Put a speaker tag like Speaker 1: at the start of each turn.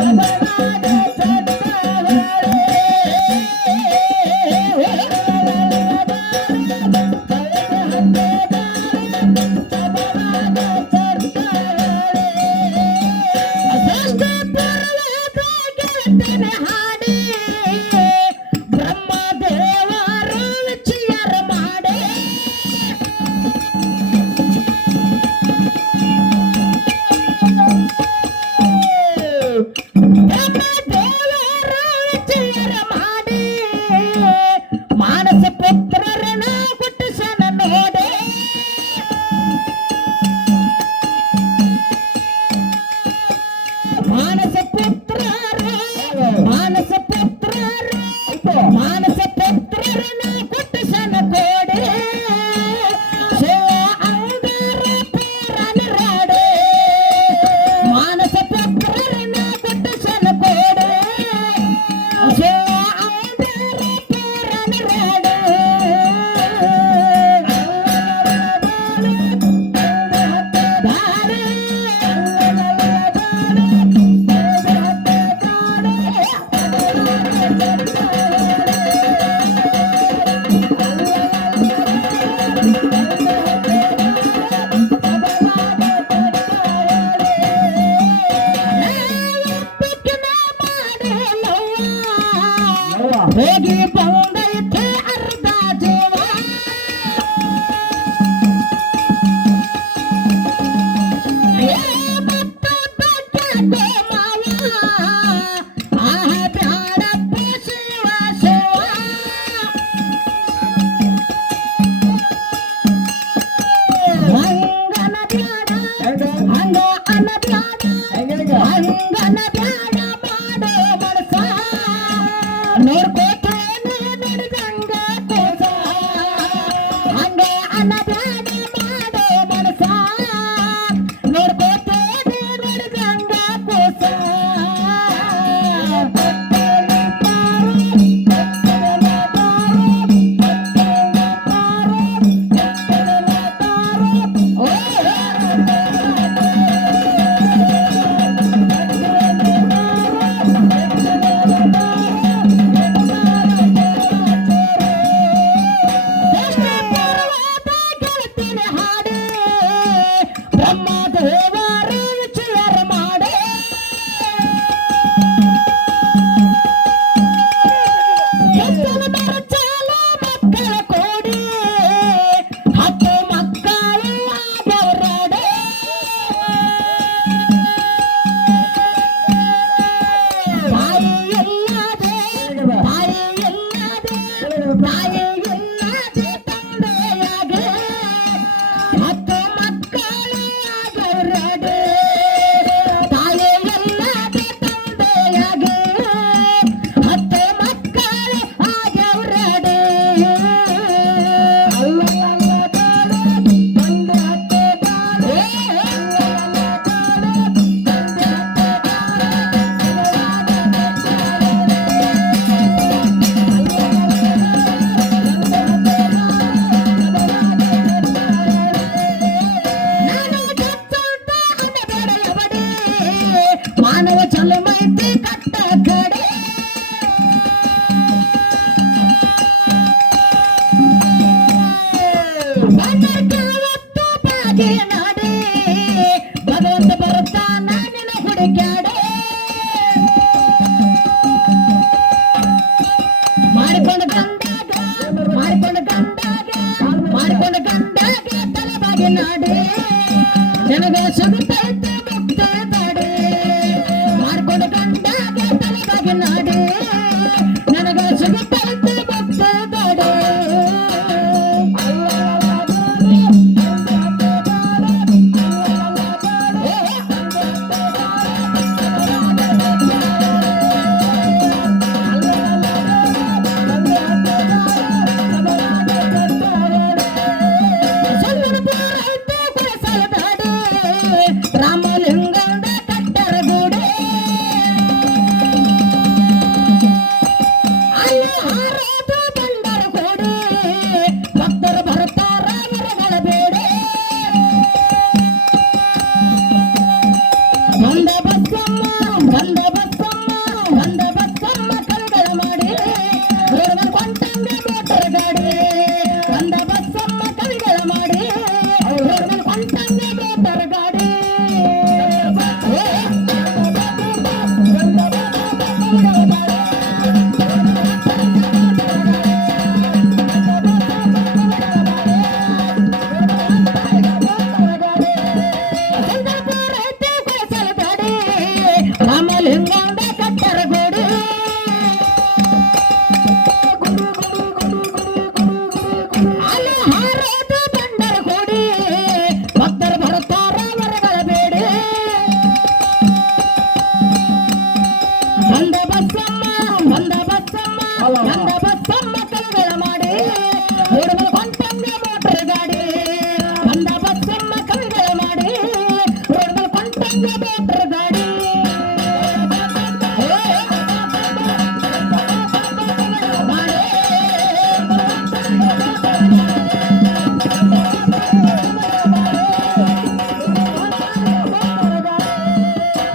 Speaker 1: Thank you. Rodrigo all about a Hello.